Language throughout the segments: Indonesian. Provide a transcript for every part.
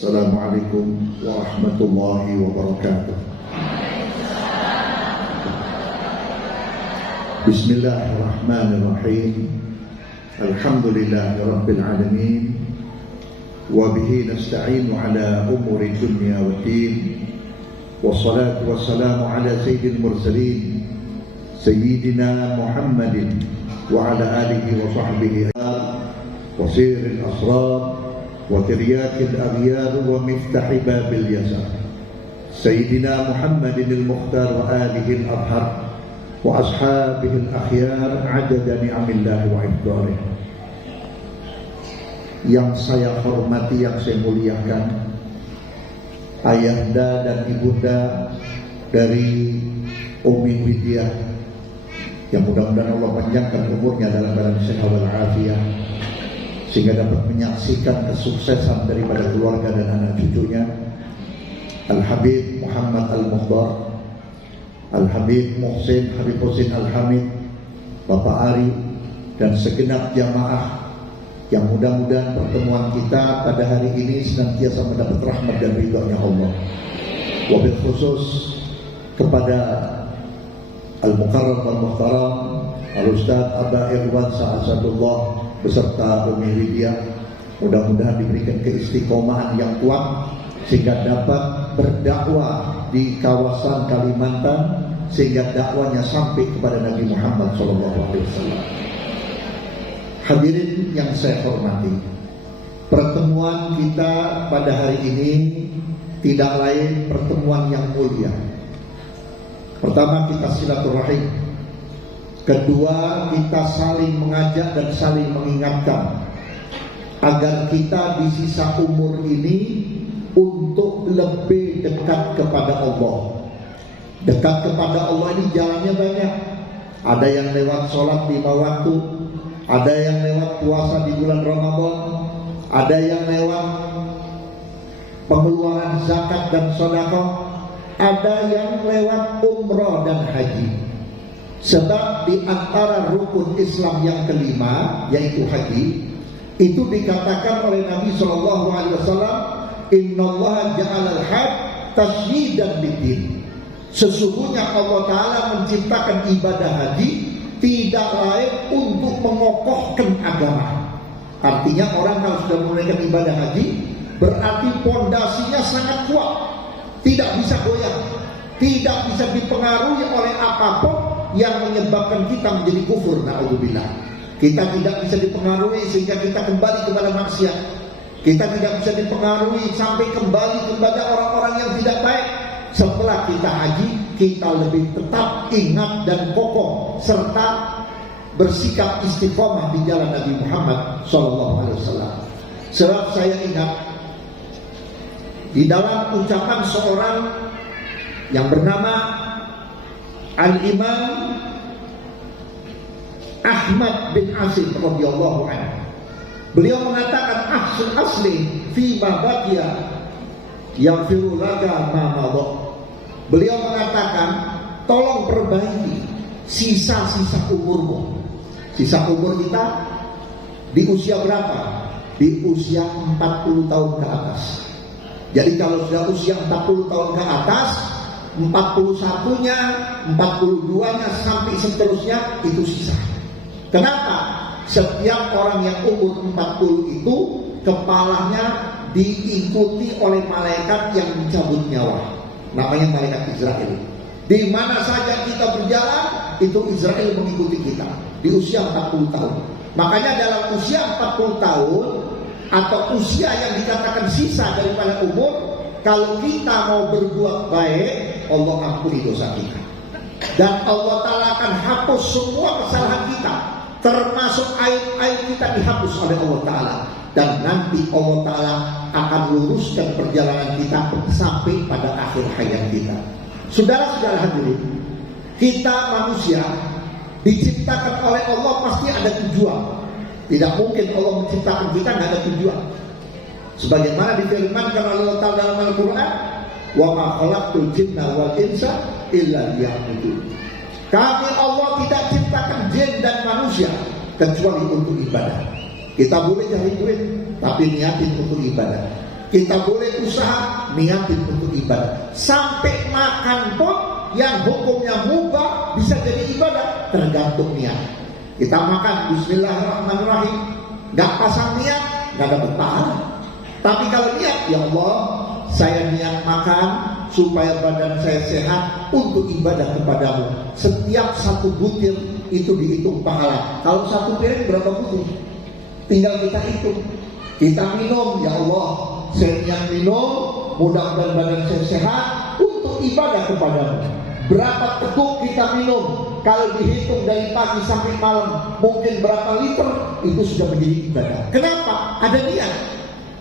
Assalamualaikum warahmatullahi wabarakatuh. Bismillahirrahmanirrahim. Alhamdulillahi rabbil alamin. Wa bihi nasta'inu ala umuri dunya waddin. Wassalatu wassalamu ala sayyidil mursalin Sayyidina Muhammadin wa ala alihi wa sahbihi wa siril asrar وترياك الأغيار ومفتح باب اليسار سيدنا محمد المختار وآله الأطهر وأصحابه الأخيار عدد نعم الله وإقداره. Yang saya hormati, yang saya muliakan, ayahanda dan ibunda dari Umi Widya, yang mudah-mudahan Allah panjangkan umurnya dalam badan sehat wal afiat, sehingga dapat menyaksikan kesuksesan daripada keluarga dan anak cucunya. Al-Habib Muhammad Al-Mukhtar, Al-Habib Muhsin Habib Husin Al-Hamid, Bapak Ari, dan segenap jamaah yang mudah-mudahan pertemuan kita pada hari ini senantiasa mendapat rahmat dan ridhonya Allah. Wabil khusus kepada Al-Mukarram Al-Muhtaram Al-Ustaz Aba Irwan Sa'asadullah beserta Umi Widya, mudah-mudahan diberikan keistiqomahan yang kuat sehingga dapat berdakwah di kawasan Kalimantan, sehingga dakwanya sampai kepada Nabi Muhammad SAW. Hadirin yang saya hormati, pertemuan kita pada hari ini tidak lain pertemuan yang mulia. Pertama, kita silaturahim. Kedua, kita saling mengajak dan saling mengingatkan agar kita di sisa umur ini untuk lebih dekat kepada Allah. Dekat kepada Allah ini jalannya banyak. Ada yang lewat sholat 5 waktu, ada yang lewat puasa di bulan Ramadan, ada yang lewat pengeluaran zakat dan sedekah, ada yang lewat umrah dan haji. Sebab di antara rukun Islam yang kelima, yaitu haji, itu dikatakan oleh Nabi SAW, Innallaha ja'alal hajj tasyidan bid-din. Sesungguhnya Allah Ta'ala menciptakan ibadah haji tidak lain untuk mengokohkan agama. Artinya orang kalau sudah menunaikan ibadah haji, berarti pondasinya sangat kuat, tidak bisa goyah, tidak bisa dipengaruhi oleh apapun yang menyebabkan kita menjadi kufur. Na'udzubillah. Kita tidak bisa dipengaruhi sehingga kita kembali kepada maksiat. Kita tidak bisa dipengaruhi sampai kembali kepada orang-orang yang tidak baik. Setelah kita haji, kita lebih tetap ingat dan kokoh serta bersikap istiqomah di jalan Nabi Muhammad SAW. Sebab saya ingat di dalam ucapan seorang yang bernama Al-Imam Ahmad bin Asim radhiyallahu anhu. Beliau mengatakan ahsul asli fi ma baqiya yaghfiru laka ma madha. Beliau mengatakan tolong perbaiki sisa-sisa umurmu. Sisa umur kita di usia berapa? Di usia 40 tahun ke atas. Jadi kalau sudah usia 40 tahun ke atas, 41-nya, 42-nya sampai seterusnya itu sisa. Kenapa? Setiap orang yang umur 40 itu kepalanya diikuti oleh malaikat yang mencabut nyawa. Namanya malaikat Israel. Di mana saja kita berjalan, itu Israel mengikuti kita di usia 40 tahun. Makanya dalam usia 40 tahun atau usia yang dikatakan sisa daripada umur, kalau kita mau berbuat baik, Allah ampuni dosa kita. Dan Allah Ta'ala akan hapus semua kesalahan kita, termasuk aib-aib kita dihapus oleh Allah Ta'ala. Dan nanti Allah Ta'ala akan luruskan perjalanan kita sampai pada akhir hayat kita. Saudara-saudara hadirin, kita manusia diciptakan oleh Allah pasti ada tujuan. Tidak mungkin Allah menciptakan kita tidak ada tujuan. Sebagaimana difirmankan oleh Allah Ta'ala dalam Al-Quran, wa ma khalaqtul jinna wal insa illa liya'budun. Kami Allah tidak ciptakan jin dan manusia kecuali untuk ibadah. Kita boleh cari duit, tapi niatin untuk ibadah. Kita boleh usaha niatin untuk ibadah. Sampai makan pun yang hukumnya mubah bisa jadi ibadah, tergantung niat. Kita makan bismillahirrahmanirrahim, gak pasang niat, gak dapat pahala. Tapi kalau niat, ya Allah, saya niat makan supaya badan saya sehat untuk ibadah kepadamu. Setiap satu butir itu dihitung pahala. Kalau satu piring berapa butir? Tinggal kita hitung. Kita minum, ya Allah, saya niat minum, mudah-mudahan badan saya sehat untuk ibadah kepadamu. Berapa teguk kita minum? Kalau dihitung dari pagi sampai malam, mungkin berapa liter, itu sudah menjadi ibadah. Kenapa? Ada niat.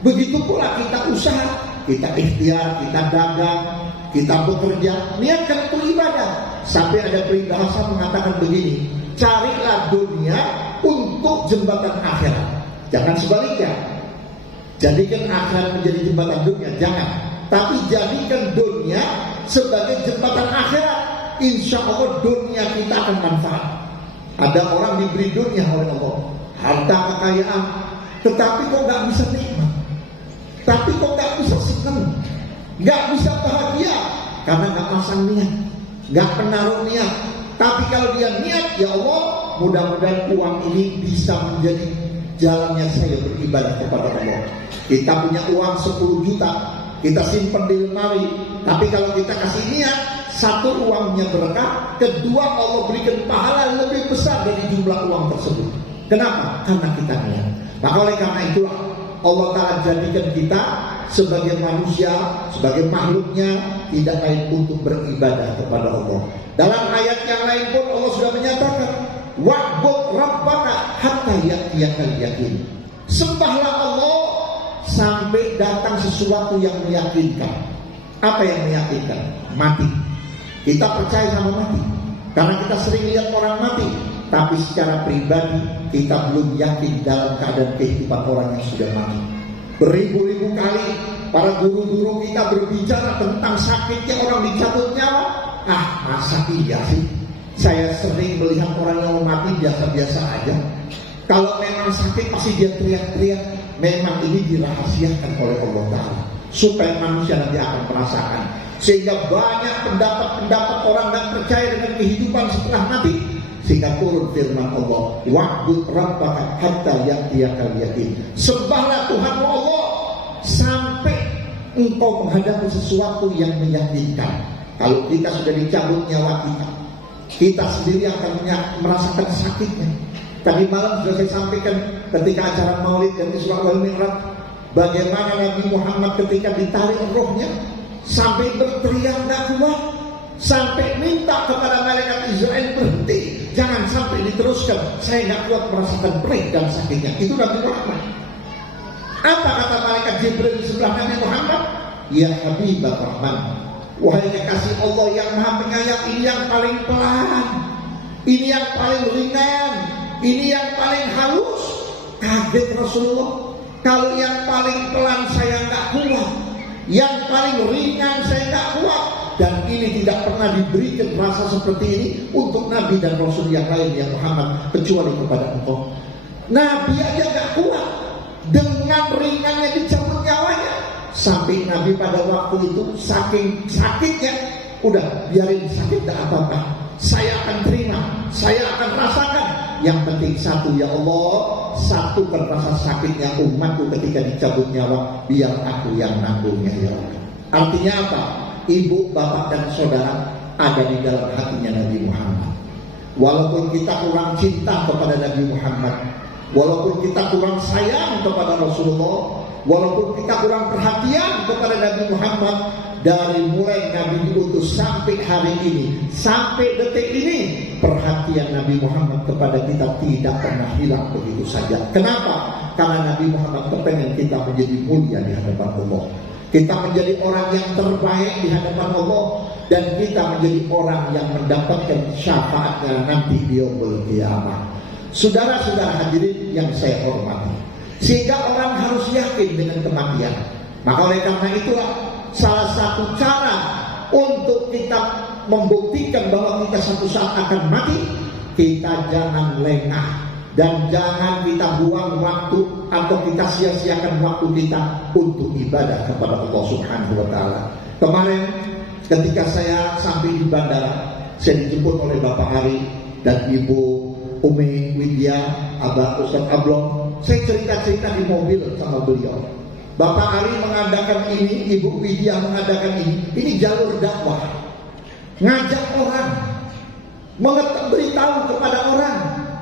Begitu pula kita usaha, kita ikhtiar, kita dagang, kita bekerja, niatkan untuk ibadah. Sampai ada peribahasa mengatakan begini, carilah dunia untuk jembatan akhirat. Jangan sebaliknya. Jadikan akhirat menjadi jembatan dunia, jangan. Tapi jadikan dunia sebagai jembatan akhirat. Insya Allah dunia kita akan manfaat. Ada orang diberi dunia oleh Allah, harta kekayaan, tetapi kok gak bisa nikmat, tapi kok gak bisa senang, gak bisa bahagia, karena gak pasang niat, gak menaruh niat. Tapi kalau dia niat, ya Allah, mudah-mudahan uang ini bisa menjadi jalannya saya beribadah kepada Allah. Kita punya uang 10 juta, kita simpan di lemari, tapi kalau kita kasih niat, satu, uangnya berkah, kedua, Allah berikan pahala lebih besar dari jumlah uang tersebut. Kenapa? Karena kita niat. Maka oleh karena itulah Allah Ta'ala jadikan kita sebagai manusia, sebagai makhluknya, tidak lain untuk beribadah kepada Allah. Dalam ayat yang lain pun Allah sudah menyatakan, wa'bud rabbaka hatta ya'tiyakal yaqin. Sembahlah Allah sampai datang sesuatu yang meyakinkan. Apa yang meyakinkan? Mati. Kita percaya sama mati karena kita sering lihat orang mati, tapi secara pribadi kita belum yakin dalam keadaan kehidupan orang yang sudah mati. Beribu-ribu kali para guru-guru kita berbicara tentang sakitnya orang dicabut nyawa. Masa iya sih? Saya sering melihat orang yang mati biasa-biasa aja. Kalau memang sakit pasti dia teriak-teriak. Memang ini dirahasiakan oleh Allah Ta'ala supaya manusia nanti akan merasakan. Sehingga banyak pendapat-pendapat orang yang percaya dengan kehidupan setelah mati. Sehingga turun firman Allah, wa'bud rabbaka hatta ya'tiyakal yaqin. Sembahlah Tuhanmu Allah sampai engkau menghadapi sesuatu yang meyakinkan. Kalau kita sudah dicabut nyawa kita sendiri akan merasakan sakitnya. Tadi malam sudah saya sampaikan ketika acara Maulid dan Isra wal Mi'raj, bagaimana Nabi Muhammad ketika ditarik rohnya sampai berteriak gak kuat, sampai minta kepada malaikat Israel berhenti, jangan sampai diteruskan, saya gak kuat merasakan perih dan sakitnya. Itu Nabi Muhammad. Apa kata malaikat Jibril di sebelah Nabi Muhammad? Ya Habibur Rahman, wahai kekasih Allah yang maha penyayang, ini yang paling pelan, ini yang paling ringan, ini yang paling halus. Kaget Rasulullah, kalau yang paling pelan saya gak kuat, yang paling ringan saya tak kuat. Dan ini tidak pernah diberikan rasa seperti ini untuk Nabi dan Rasul yang lain yang Muhammad, kecuali kepada engkau. Nabi aja gak kuat dengan ringannya dicabut nyawanya. Sampai Nabi pada waktu itu saking sakitnya, udah biarin sakit gak apa-apa, saya akan terima, saya akan rasakan. Yang penting satu, ya Allah, satukan rasa sakitnya umatku ketika dicabut nyawa, biar aku yang nanggungnya, ya Allah. Artinya apa? Ibu, bapak, dan saudara ada di dalam hatinya Nabi Muhammad. Walaupun kita kurang cinta kepada Nabi Muhammad, walaupun kita kurang sayang kepada Rasulullah, walaupun kita kurang perhatian kepada Nabi Muhammad, dari mulai Nabi diutus sampai hari ini, sampai detik ini, perhatian Nabi Muhammad kepada kita tidak pernah hilang begitu saja. Kenapa? Karena Nabi Muhammad kepengen kita menjadi mulia di hadapan Allah, kita menjadi orang yang terbaik di hadapan Allah, dan kita menjadi orang yang mendapatkan syafaatnya nanti di yaumul qiyamah. Saudara-saudara hadirin yang saya hormati, sehingga orang harus yakin dengan kematian. Maka oleh karena itulah salah satu cara untuk kita membuktikan bahwa kita suatu saat akan mati, kita jangan lengah dan jangan kita buang waktu atau kita sia-siakan waktu kita untuk ibadah kepada Allah Subhanahu wa taala. Kemarin ketika saya sampai di bandara, saya dijemput oleh Bapak Ari dan Ibu Umi Widya, Abah Ustaz Ablong. Saya cerita-cerita di mobil sama beliau. Bapak Ari mengadakan ini, Ibu Widya mengadakan ini jalur dakwah. Ngajak orang, beritahu kepada orang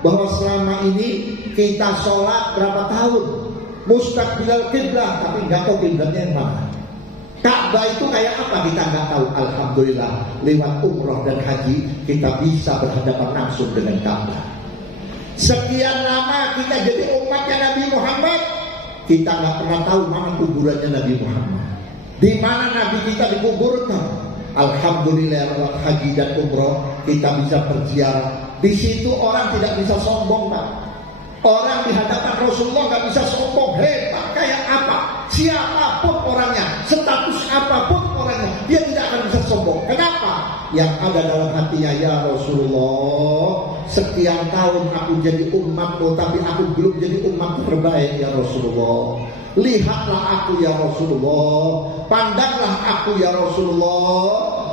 bahwa selama ini kita sholat berapa tahun mustaqbilal kiblah, tapi nggak tahu kiblatnya yang mana. Ka'bah itu kayak apa kita nggak tahu. Alhamdulillah lewat umroh dan haji kita bisa berhadapan langsung dengan Ka'bah. Sekian lama kita jadi umatnya Nabi Muhammad, kita nggak pernah tahu mana kuburannya Nabi Muhammad, di mana Nabi kita dikuburkan. Alhamdulillah lewat haji dan umroh kita bisa berziarah. Di situ orang tidak bisa sombong, Pak. Orang di hadapan Rasulullah nggak bisa sombong, hebat kayak apa, siapapun orangnya, status apapun orangnya, dia tidak akan bisa sombong. Kenapa? Yang ada dalam hatinya, ya Rasulullah, sekian tahun aku jadi umatmu, tapi aku belum jadi umat terbaik ya Rasulullah. Lihatlah aku ya Rasulullah, pandanglah aku ya Rasulullah,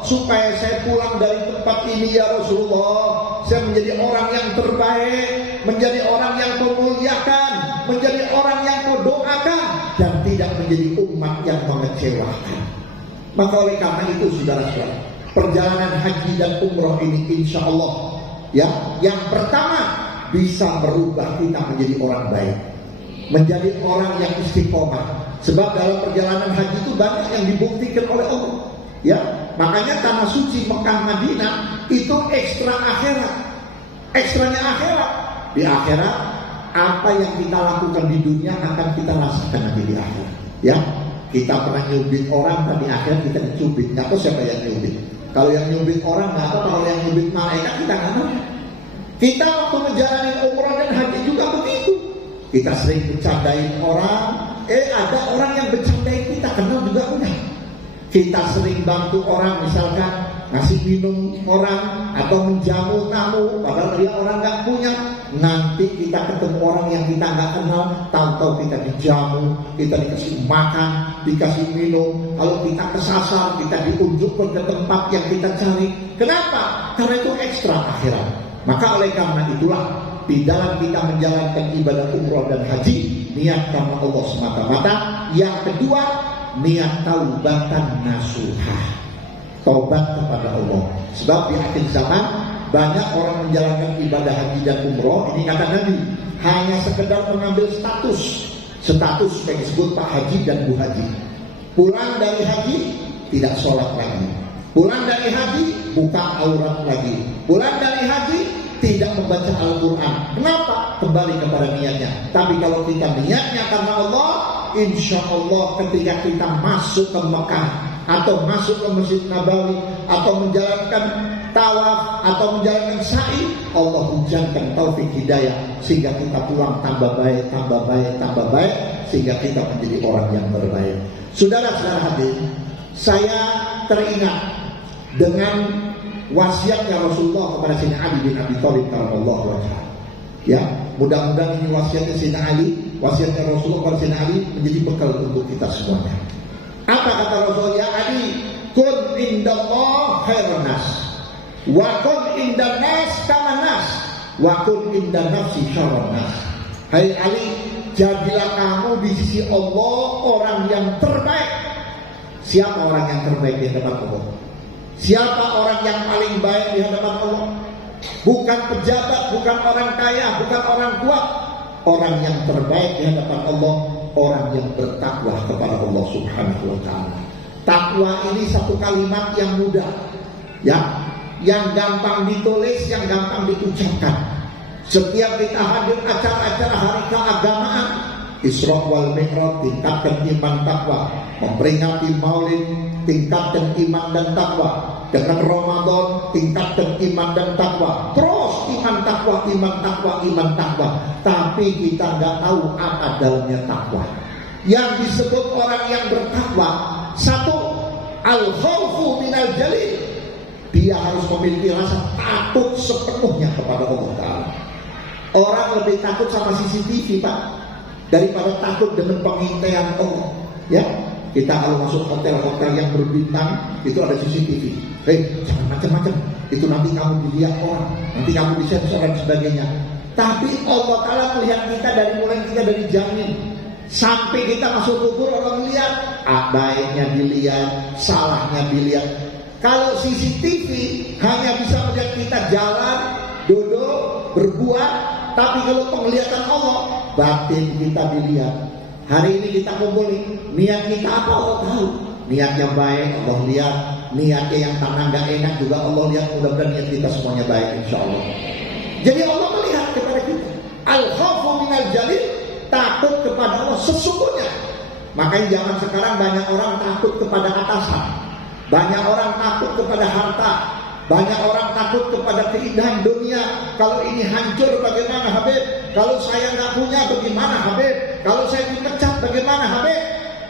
supaya saya pulang dari tempat ini ya Rasulullah, saya menjadi orang yang terbaik, menjadi orang yang kau muliakan, menjadi orang yang kau doakan, dan tidak menjadi umat yang mengecewakan. Maka oleh karena itu saudara-saudara, perjalanan haji dan umroh ini insya Allah ya, yang pertama bisa merubah kita menjadi orang baik, menjadi orang yang istiqomah. Sebab dalam perjalanan haji itu banyak yang dibuktikan oleh Allah ya. Makanya tanah suci Mekah Madinah itu ekstra akhirat, ekstranya akhirat. Di akhirat apa yang kita lakukan di dunia akan kita rasakan nanti di akhirat ya. Kita pernah nyubit orang, tapi akhirat kita dicubit. Nggak tahu siapa yang nyubit. Kalau yang nyubit orang nggak tahu, kalau yang nyubit malaikat kita nggak tahu. Kita waktu menjalani umrah dan haji juga begitu. Kita sering bercandain orang, ada orang yang bercandain kita, kenal juga udah. Kita sering bantu orang, misalkan ngasih minum orang atau menjamu tamu, padahal dia orang nggak punya. Nanti kita ketemu orang yang kita nggak kenal, tahu-tahu kita dijamu, kita dikasih makan, dikasih minum. Kalau kita kesasar, kita diunjukkan ke tempat yang kita cari. Kenapa? Karena itu ekstra akhirat. Maka oleh karena itulah di dalam kita menjalankan ibadah umroh dan haji, niat karena Allah semata-mata. Yang kedua, niat taubatan nasuhah, taubat kepada Allah. Sebab di akhir zaman banyak orang menjalankan ibadah haji dan umroh, ini kata Nabi, hanya sekedar mengambil status supaya disebut Pak Haji dan Bu Haji. Pulang dari haji tidak sholat lagi, pulang dari haji buka aurat lagi, pulang dari haji tidak membaca Al-Quran. Kenapa? Kembali kepada niatnya. Tapi kalau kita niatnya karena Allah, insya Allah ketika kita masuk ke Mekah atau masuk ke Masjid Nabawi atau menjalankan tawaf atau menjalankan sa'i, Allah hujankan taufik hidayah sehingga kita pulang tambah baik, tambah baik, tambah baik, sehingga kita menjadi orang yang terbaik. Saudara-saudara hadir, saya teringat dengan wasiatnya Rasulullah kepada Sayyidina Ali bin Abi Thalib radhiyallahu anhu. Ya, mudah-mudahan ini wasiatnya Sayyidina Ali, wasiatnya Rasulullah kepada Sayyidina Ali menjadi bekal untuk kita semuanya. Apa kata Rasulullah? Ya Ali, kun indallah khairan nas, wa kun indan nas kaman nas, wa kun indan nafsi syarran nas. Hai Ali, jadilah kamu di sisi Allah orang yang terbaik. Siapa orang yang terbaik di hadapan Allah? Siapa orang yang paling baik di hadapan Allah? Bukan pejabat, bukan orang kaya, bukan orang kuat. Orang yang terbaik di hadapan Allah, orang yang bertakwa kepada Allah Subhanahu wa ta'ala. Takwa ini satu kalimat yang mudah ya, yang gampang ditulis, yang gampang diucapkan. Setiap kita hadir acara-acara hari keagamaan, Isra wal Mi'raj, tingkatkan iman takwa. Memperingati Maulid, tingkatkan iman dan takwa. Dengan Ramadan, tingkatkan iman dan takwa. Terus iman takwa, iman takwa, iman takwa. Tapi kita nggak tahu apa dalamnya takwa. Yang disebut orang yang bertakwa, satu, al-khawfu minal jalil. Dia harus memiliki rasa takut sepenuhnya kepada Allah Ta'ala. Orang lebih takut sama CCTV, Pak, daripada takut dengan pengintaian Allah. Ya, kita kalau masuk hotel-hotel yang berbintang itu ada CCTV. Jangan macam-macam. Itu nanti kamu dilihat orang, nanti kamu disensor dan sebagainya. Tapi Allah Ta'ala melihat kita dari mulai kita dari janin sampai kita masuk kubur, orang lihat, baiknya dilihat, salahnya dilihat. Kalau CCTV hanya bisa melihat kita jalan, duduk, berbuat, tapi kalau penglihatan Allah, batin kita dilihat. Hari ini kita kumpul nih, niat kita apa Allah tahu. Niatnya baik Allah lihat, niatnya yang tanah gak enak juga Allah lihat. Mudah-mudahan niat kita semuanya baik insya Allah. Jadi Allah melihat kepada kita. Al-khawfu minal jalil, takut kepada Allah sesungguhnya. Makanya zaman sekarang banyak orang takut kepada atasan, banyak orang takut kepada harta, banyak orang takut kepada keindahan dunia. Kalau ini hancur bagaimana Habib? Kalau saya nggak punya bagaimana Habib? Kalau saya dipecat bagaimana Habib?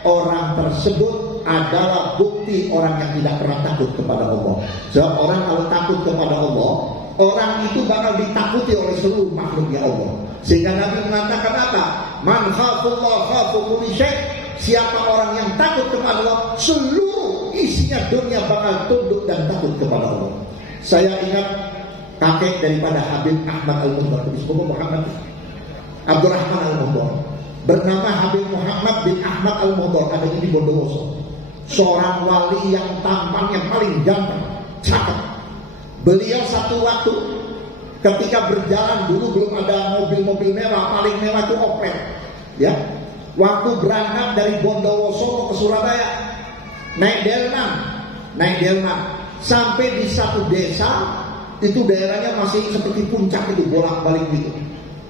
Orang tersebut adalah bukti orang yang tidak pernah takut kepada Allah. Sebab orang kalau takut kepada Allah, orang itu bakal ditakuti oleh seluruh makhluknya Allah. Sehingga Nabi mengatakan apa? Man khafullah khafu kulli syai'. Siapa orang yang takut kepada Allah, seluruh isinya dunia bakal tunduk dan takut kepada Allah. Saya ingat kakek daripada Habib Ahmad Al-Mundhar, Bismillah Muhammad Abdurrahman Al-Mundhar, bernama Habib Muhammad bin Ahmad Al-Mundhar, ada di Bondowoso. Seorang wali yang tampangnya paling ganteng, cakep. Beliau satu waktu ketika berjalan, dulu belum ada mobil-mobil mewah, paling mewah itu Opel, ya. Waktu berangkat dari Bondowoso ke Surabaya, naik delman, sampai di satu desa, itu daerahnya masih seperti puncak itu, bolak-balik gitu.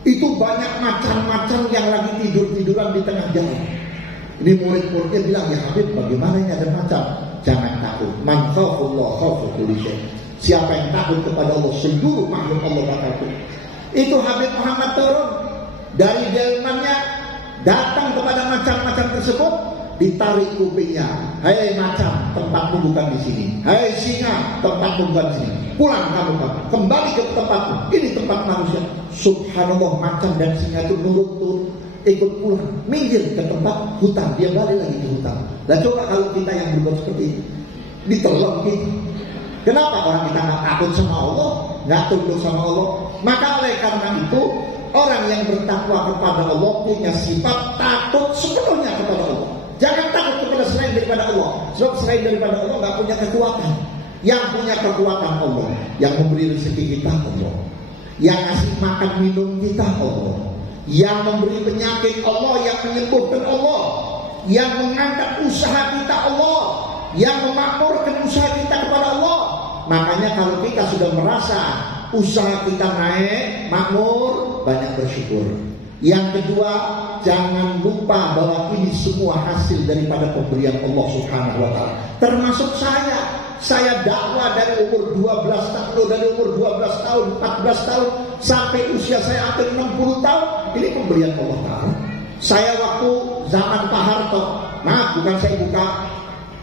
Itu banyak macan-macan yang lagi tidur-tiduran di tengah jalan. Ini murid-muridnya bilang, ya Habib, bagaimana ini ada macan? Jangan takut. Man khafullah khafu kulli syai'. Siapa yang takut kepada Allah, seluruh makhluk Allah bakal takut. Itu Habib Muhammad turun dari delmannya, datang kepada macan-macan tersebut, ditarik kupingnya. Hei macan, tempatmu bukan di sini. Hei singa, tempatmu bukan di sini. Pulang kamu, kembali ke tempatmu. Ini tempat manusia. Subhanallah, macan dan singa itu nurut, ikut pulang, minggir ke tempat hutan. Dia balik lagi ke hutan. Dan coba kalau kita yang berbuat seperti itu, ditelok kita. Kenapa orang kita nggak takut sama Allah, nggak tunduk sama Allah? Maka oleh karena itu, orang yang bertakwa kepada Allah punya sifat takut sepenuhnya kepada Allah. Jangan takut kepada selain daripada Allah. Sebab selain daripada Allah nggak punya kekuatan. Yang punya kekuatan Allah, yang memberi rezeki kita Allah, yang ngasih makan minum kita Allah, yang memberi penyakit Allah, yang menyembuhkan Allah, yang mengangkat usaha kita Allah, yang memakmurkan usaha kita kepada Allah. Makanya kalau kita sudah merasa usaha kita naik, makmur, banyak bersyukur. Yang kedua, jangan lupa bahwa ini semua hasil daripada pemberian Allah Subhanahu wa Ta'ala. Termasuk saya dakwah dari umur 12 tahun, dari umur 12 tahun, 14 tahun sampai usia saya hampir 60 tahun. Ini pemberian Allah Ta'ala. Saya waktu zaman Pak Harto, bukan saya buka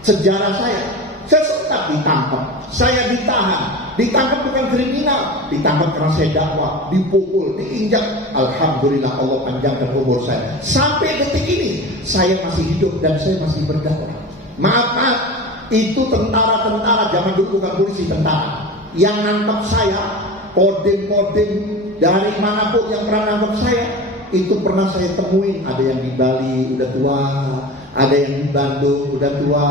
sejarah saya sempat ditangkap, saya ditangkap bukan kriminal, ditangkap karena saya dakwah, dipukul, diinjak. Alhamdulillah Allah panjangkan umur saya sampai detik ini, saya masih hidup dan saya masih berdakwah. Maaf, itu tentara zaman dulu, bukan polisi, tentara yang nangkap saya, kodim dari manapun yang pernah nangkap saya, itu pernah saya temuin. Ada yang di Bali udah tua, ada yang di Bandung udah tua.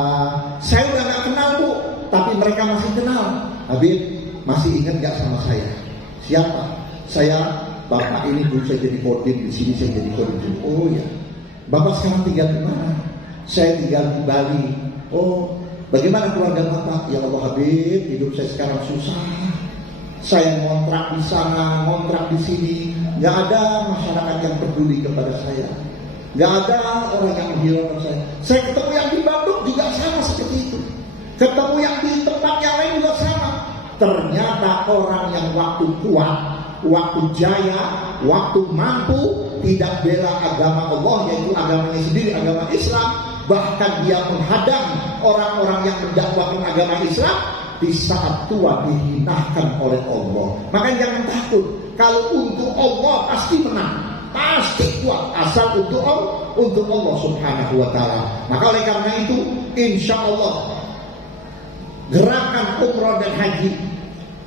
Saya udah gak kenal Bu, tapi mereka masih kenal. Habib, masih ingat gak sama saya? Siapa? Saya, Bapak ini dulu saya jadi kodim, di sini saya jadi kodim. Oh ya, Bapak sekarang tinggal di mana? Saya tinggal di Bali. Oh, bagaimana keluarga Bapak? Ya Allah Habib, hidup saya sekarang susah. Saya ngontrak di sana, ngontrak di sini. Gak ada masyarakat yang peduli kepada saya. Gak ada orang yang menghiraukan saya. Saya ketemu yang di Bandung juga sama seperti itu. Ketemu yang di tempat yang lain juga sama. Ternyata orang yang waktu kuat, waktu jaya, waktu mampu, tidak bela agama Allah, yaitu agamanya sendiri, agama Islam. Bahkan dia menghadang orang-orang yang mendakwakan agama Islam. Di saat tua dihinakan oleh Allah. Makanya jangan takut. Kalau untuk Allah pasti menang, pasti kuat, asal untuk Allah Subhanahu wa ta'ala. Maka oleh karena itu, insya Allah gerakan umroh dan haji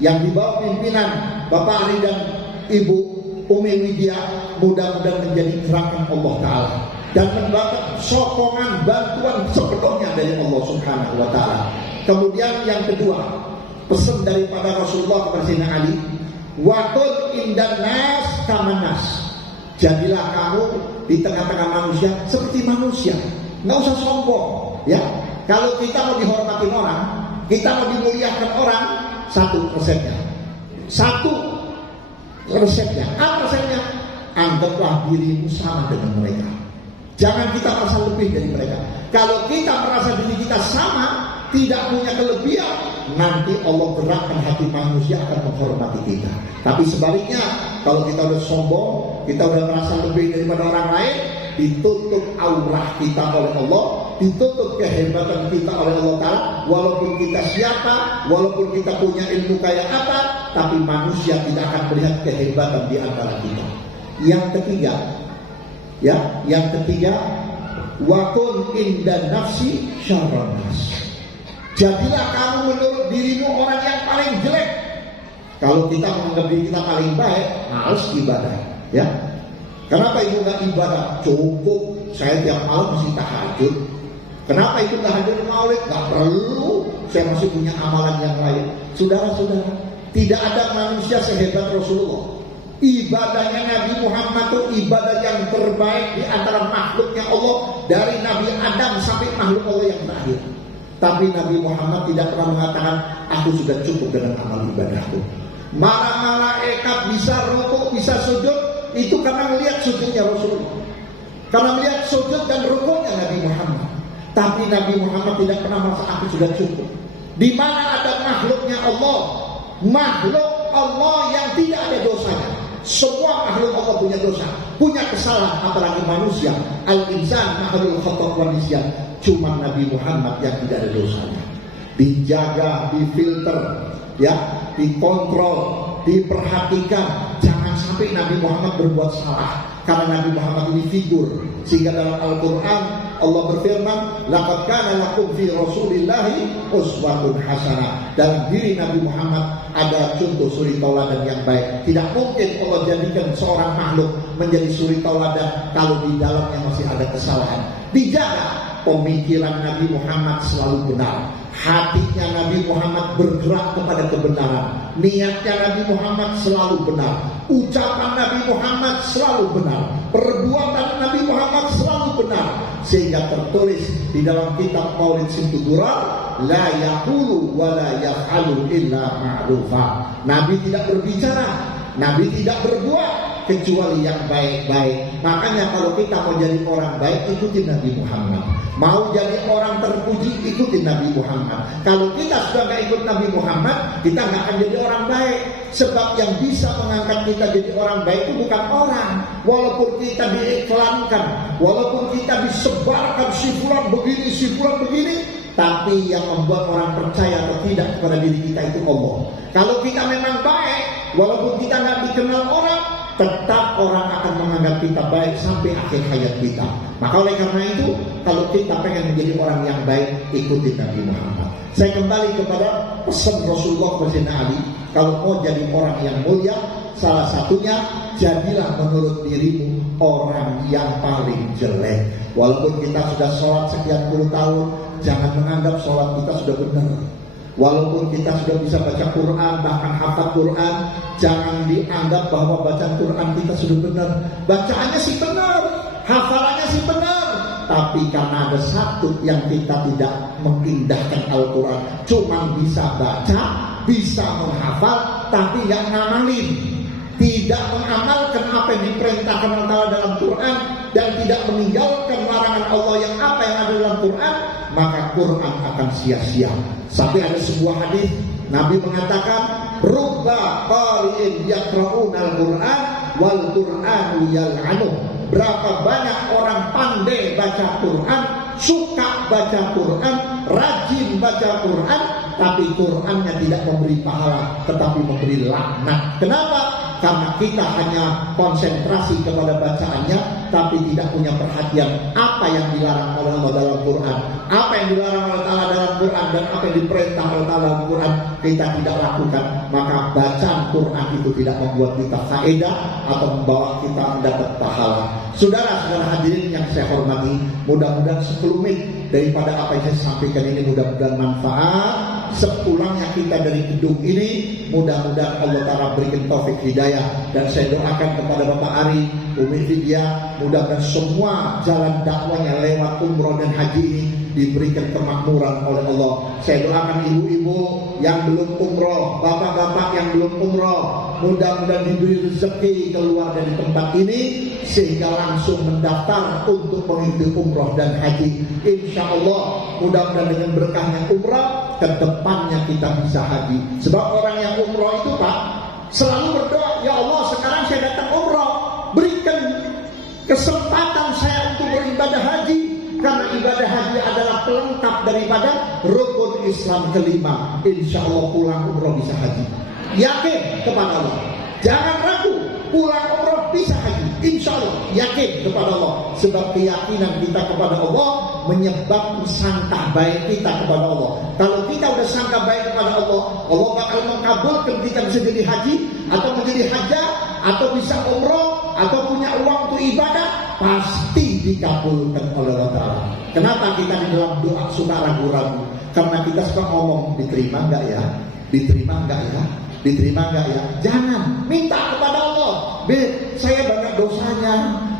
yang dibawa pimpinan Bapak Ari dan Ibu Umi Widya mudah-mudahan menjadi gerakan Allah Ta'ala dan mendapat sokongan bantuan sepenuhnya dari Allah Subhanahu wa ta'ala. Kemudian yang kedua, pesan daripada Rasulullah kepada Sayyidina Ali, wakul indan nas kamanas. Jadilah kamu di tengah-tengah manusia seperti manusia, nggak usah sombong, ya. Kalau kita mau dihormatin orang, kita mau dimuliakan orang, satu resepnya. Apa resepnya? Anggaplah dirimu sama dengan mereka. Jangan kita merasa lebih dari mereka. Kalau kita merasa diri kita sama, tidak punya kelebihan, nanti Allah gerakkan hati manusia akan menghormati kita. Tapi sebaliknya, kalau kita udah sombong, kita udah merasa lebih daripada orang lain, ditutup aurah kita oleh Allah, ditutup kehebatan kita oleh Allah Ta'ala. Walaupun kita siapa, walaupun kita punya ilmu kayak apa, tapi manusia tidak akan melihat kehebatan di antara kita. Yang ketiga, wakun indan nafsi syarranas. Jadilah kamu menurut dirimu orang yang paling jelek. Kalau kita menganggap diri kita paling baik, harus ibadah, ya. Kenapa itu nggak ibadah? Cukup saya tiap malam mesti tahajud. Kenapa itu nggak hadir maulid? Nggak perlu. Saya masih punya amalan yang lain. Saudara-saudara, tidak ada manusia sehebat Rasulullah. Ibadahnya Nabi Muhammad itu ibadah yang terbaik di antara makhluknya Allah, dari Nabi Adam sampai makhluk Allah yang terakhir. Tapi Nabi Muhammad tidak pernah mengatakan, aku sudah cukup dengan amal ibadahku. Malaikat bisa rukuk, bisa sujud, itu karena melihat sujudnya Rasulullah, karena melihat sujud dan rukuknya Nabi Muhammad. Tapi Nabi Muhammad tidak pernah merasa aku sudah cukup. Di mana ada makhluknya Allah, makhluk Allah yang tidak ada dosanya. Semua makhluk Allah punya dosa, punya kesalahan, apalagi manusia. Al-insan makhluk khata' wa nisyan. Cuma Nabi Muhammad yang tidak ada dosanya. Dijaga, difilter, ya, dikontrol, diperhatikan. Jangan sampai Nabi Muhammad berbuat salah, karena Nabi Muhammad ini figur. Sehingga dalam Al-Quran Allah berfirman, laqad kana lakum fi Rasulillahi uswatun hasanah. Dalam diri Nabi Muhammad ada contoh suri tauladan yang baik. Tidak mungkin Allah jadikan seorang makhluk menjadi suri tauladan kalau di dalamnya masih ada kesalahan. Dijaga. Pemikiran Nabi Muhammad selalu benar, hatinya Nabi Muhammad bergerak kepada kebenaran, niatnya Nabi Muhammad selalu benar, ucapan Nabi Muhammad selalu benar, perbuatan Nabi Muhammad selalu benar. Sehingga tertulis di dalam kitab Maulid Simtudurar, la yaqulu wa la yaf'alu illa ma'rufa. Nabi tidak berbicara, Nabi tidak berbuat kecuali yang baik-baik. Makanya kalau kita mau jadi orang baik, ikuti Nabi Muhammad. Mau jadi orang terpuji, ikuti Nabi Muhammad. Kalau kita sudah gak ikut Nabi Muhammad, kita gak akan jadi orang baik. Sebab yang bisa mengangkat kita jadi orang baik itu bukan orang. Walaupun kita diiklankan, walaupun kita disebarkan si fulan begini, tapi yang membuat orang percaya atau tidak kepada diri kita itu Allah. Kalau kita memang baik, walaupun kita gak dikenal orang, tetap orang akan menganggap kita baik sampai akhir hayat kita. Maka oleh karena itu, kalau kita pengen menjadi orang yang baik, ikuti Nabi Muhammad. Saya kembali kepada pesan Rasulullah kepada Ali. Kalau mau jadi orang yang mulia, salah satunya, jadilah menurut dirimu orang yang paling jelek. Walaupun kita sudah sholat sekian puluh tahun, jangan menganggap sholat kita sudah benar. Walaupun kita sudah bisa baca Quran, bahkan hafal Quran, jangan dianggap bahwa bacaan Quran kita sudah benar. Bacaannya sih benar, hafalannya sih benar, tapi karena ada satu yang kita tidak mengindahkan Al-Quran, cuma bisa baca, bisa menghafal, tapi yang ngamalin, tidak mengamalkan apa yang diperintahkan Allah dalam Quran, dan tidak meninggalkan larangan Allah yang apa yang ada dalam Quran, maka Quran akan sia-sia. Sampai ada sebuah hadis Nabi mengatakan, rubba qari'in yaqra'una al-Quran wal Qur'anu yal'anu. Berapa banyak orang pandai baca Quran, suka baca Quran, rajin baca Quran, tapi Qurannya tidak memberi pahala, tetapi memberi laknat. Kenapa? karena kita hanya konsentrasi kepada bacaannya, tapi tidak punya perhatian apa yang dilarang oleh Allah dalam Quran, apa yang dilarang oleh Allah dalam Quran, dan apa yang diperintah oleh Allah dalam Quran kita tidak lakukan, maka bacaan Quran itu tidak membuat kita faedah atau membawa kita mendapat pahala. Saudara-saudara hadirin yang saya hormati, mudah-mudahan sekelumit daripada apa yang saya sampaikan ini mudah-mudahan manfaat. Sepulangnya kita dari gedung ini, mudah-mudahan Allah Ta'ala berikan taufik hidayah. Dan saya doakan kepada Bapak Ari, Umi Vidya, mudah-mudahan semua jalan dakwahnya lewat umroh dan haji ini diberikan kemakmuran oleh Allah. Saya doakan ibu-ibu yang belum umroh, bapak-bapak yang belum umroh, mudah-mudahan diberi rezeki keluar dari tempat ini sehingga langsung mendaftar untuk mengikuti umroh dan haji. Insya Allah mudah-mudahan dengan berkahnya umroh, kedepannya kita bisa haji. Sebab orang yang umroh itu Pak selalu berdoa, ya Allah sekarang saya datang umroh, berikan kesempatan saya untuk beribadah haji, karena ibadah haji adalah pelengkap daripada rukun Islam kelima. Insya Allah pulang umroh bisa haji. Yakin kepada Allah, jangan ragu, pulang umroh bisa haji. Insya Allah yakin kepada Allah, sebab keyakinan kita kepada Allah menyebabkan sangka baik kita kepada Allah. Kalau kita udah sangka baik kepada Allah, Allah bakal mengabulkan kita bisa jadi haji atau menjadi haja atau bisa umroh atau punya uang untuk ibadah, pasti dikabulkan oleh Allah Ta'ala. Kenapa kita di dalam doa suka ragu-ragu? Karena kita suka ngomong, diterima enggak ya? Diterima enggak ya? Diterima enggak ya? Jangan, minta kepada Allah. Saya banyak dosanya,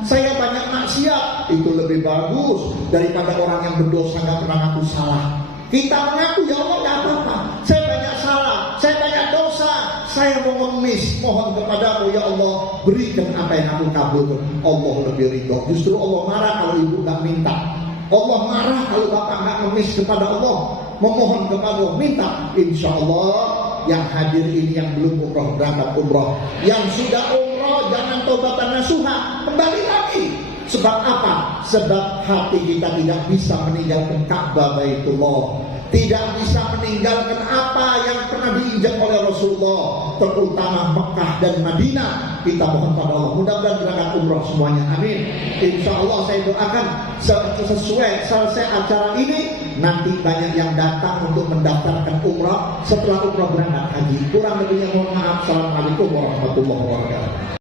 saya banyak maksiat. Itu lebih bagus daripada orang yang berdosa enggak pernah ngaku salah. Kita mengaku, ya Allah enggak apa-apa, saya banyak salah, saya banyak dosa, saya mau mengemis, mohon kepadamu ya Allah, berikan apa yang aku kabulkan. Allah lebih ridho. Justru Allah marah kalau ibu enggak minta. Allah marah kalau bapak enggak ngemis kepada Allah, memohon kepada Allah, minta. Insya Allah yang hadir ini yang belum umroh berangkat umroh, yang sudah umroh jangan tobatan nasuha, kembali lagi. Sebab apa? Sebab hati kita tidak bisa meninggalkan Ka'bah Baitullah, tidak bisa meninggalkan apa yang pernah diinjak oleh Rasulullah, terutama Mekah dan Madinah. Kita mohon pada Allah, mudah-mudahan berangkat umroh semuanya, amin. Insya Allah saya doakan sesuai selesai acara ini, nanti banyak yang datang untuk mendaftarkan umroh setelah umroh berangkat haji. Kurang lebihnya mohon maaf. Assalamualaikum warahmatullahi wabarakatuh.